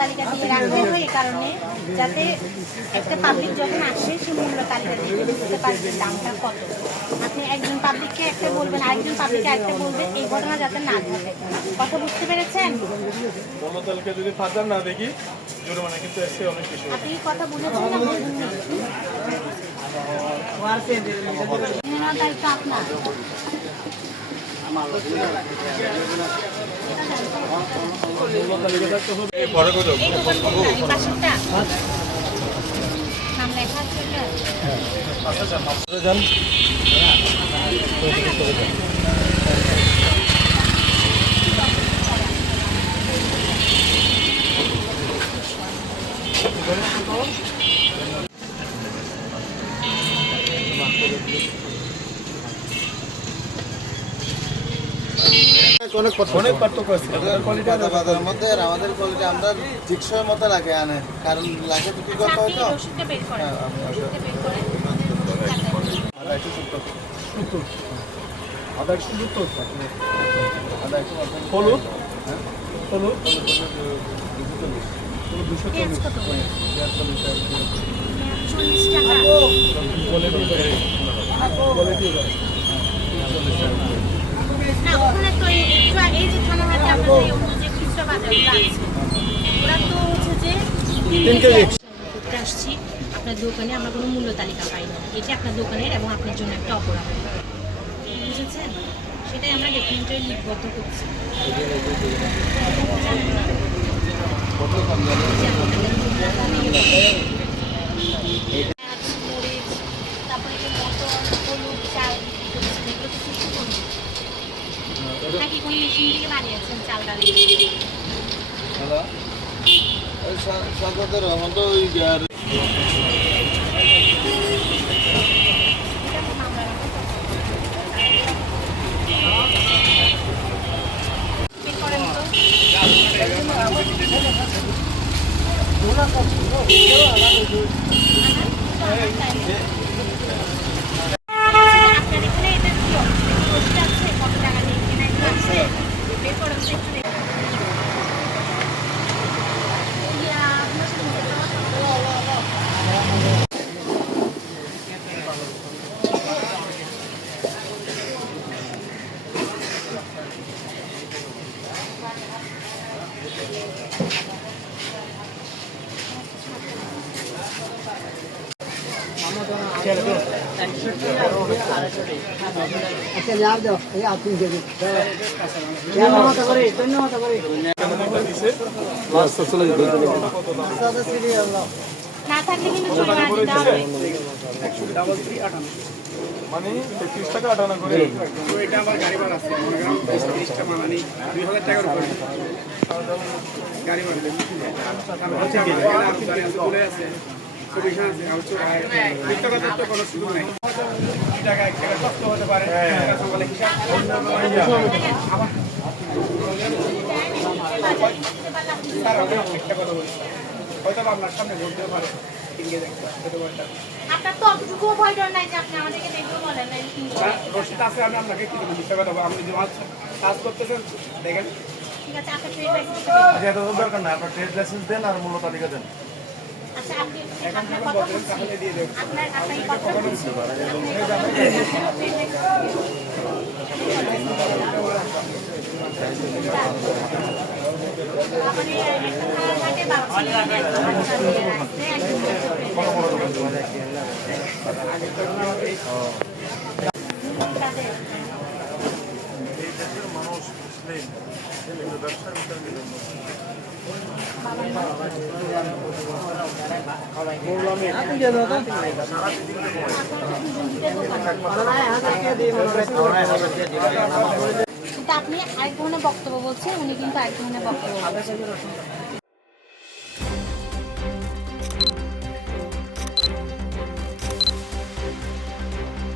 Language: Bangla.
তালিকা দিয়ে রাখা হয় এই কারণে যাতে একটা পাবলিক যখন আসে সে মূল্য তালিকা দিয়ে বুঝতে পারবে দামটা কত। আপনি একজন পাবলিককে একটা বলবেন, আরেকজন পাবলিককে আরেকটা বলবেন, এই ঘটনা যাতে না ঘটে। কথা বুঝতে পেরেছেন? মূল্য তালিকা যদি ফাজার না দেখি জরিমানা কিন্তু এসে অনেক কিছু। আপনি কথা বুঝেছেন না বুঝুন? দায়িত্ব আপনার। এই দোকানটা পাশেরটা নাম লেখা আছে অনেক পার্থক্য আছে বাজারের মধ্যে আর আমাদের কোয়ালিটি আমরা ঠিকসময় মতো লাগে আনে, কারণ লাগে তো কি করতে হয় তো রসিদটা বের করেন, রসিদটা বের করেন। হলুদ হলুদ পেঁয়াজ কত করে? 40 টাকা। না ওখানে তো একটু আগেই যে থানাঘাটে আপনাদের অন্য যে খুচরা বাজারগুলো আছে ওরা তো হচ্ছে যে করতে আসছি আপনার দোকানে, আমরা কোনো মূল্য তালিকা পাই না। এটা আপনার দোকানের এবং আপনার জন্য একটা অপরাধ, বুঝেছেন? সেটাই আমরা ডকুমেন্টারি লিপিবদ্ধ করছি। তারপরে মটর, হলুদ, চাল নাকি কোন মেশিন থেকে বানিয়েছেন চাল ডাল? সাজাতে রহমান তো ওই না থাকলে কিন্তু জরিমানা দিতে হবে। মানে 33 টাকা 58 করে। এটা আমার গাড়ি ভাড়া আছে, মনে করেন 30টা মানে 2000 টাকার উপরে গাড়ি ভাড়া দেন। তারপর হচ্ছে আমার আমদানি আছে, বলে আছে, কমিশন আছে, আর হচ্ছে মিথ্যা কথা তো কোনো সুযোগ নেই। এই টাকা এক টাকা কষ্ট হতে পারে, এটা সকালে হিসাব আবার স্যার আমি একটা কথা বলি, হয়তো আপনার সামনে বলতেও পারে আপনার তো অতটুকু ভয় ডর নাই যে আপনি আমাদেরকে দেখবেও বলেন না। রসিদ আছে, আমি আপনাকে কি দেবো, মিথ্যা কথা বলবো। আপনি যে কাজ করতেছেন দেখেন। ঠিক আছে, আপনার ট্রেড লাইসেন্স। এটা তো দরকার না, আপনার ট্রেড লাইসেন্স দেন আর মূল্য তালিকা দেন। আচ্ছা আপনি আপনার কথা বলছি, আপনার এই কথা বলছি, মানুষ মুসলিম ব্যবসার ভিতরে কিন্তু আপনি আরেক ধরনের বক্তব্য বলছেন, উনি কিন্তু আরেক ধরনের বক্তব্য বলছেন।